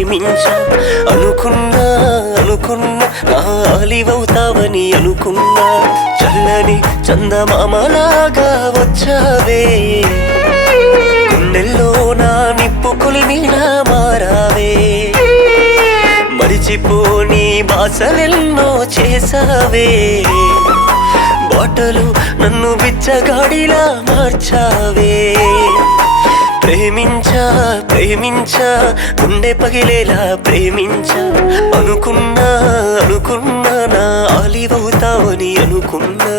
ప్రేమించా అనుకున్నా అనుకున్నా నా ఆలివవుతావని అనుకున్నా చల్లని చందమామలాగా వచ్చావే గుండెల్లో నా నిప్పు కొలిమిలా మారావే మరిచిపోని బాసలెన్నో చేసావే బాటలు నన్ను బిచ్చగాడిలా మార్చావే ప్రేమించా ప్రేమించా గుండె పగిలేలా ప్రేమించా అనుకున్నా అనుకున్నా నా ఆలివవుతావని అనుకున్నా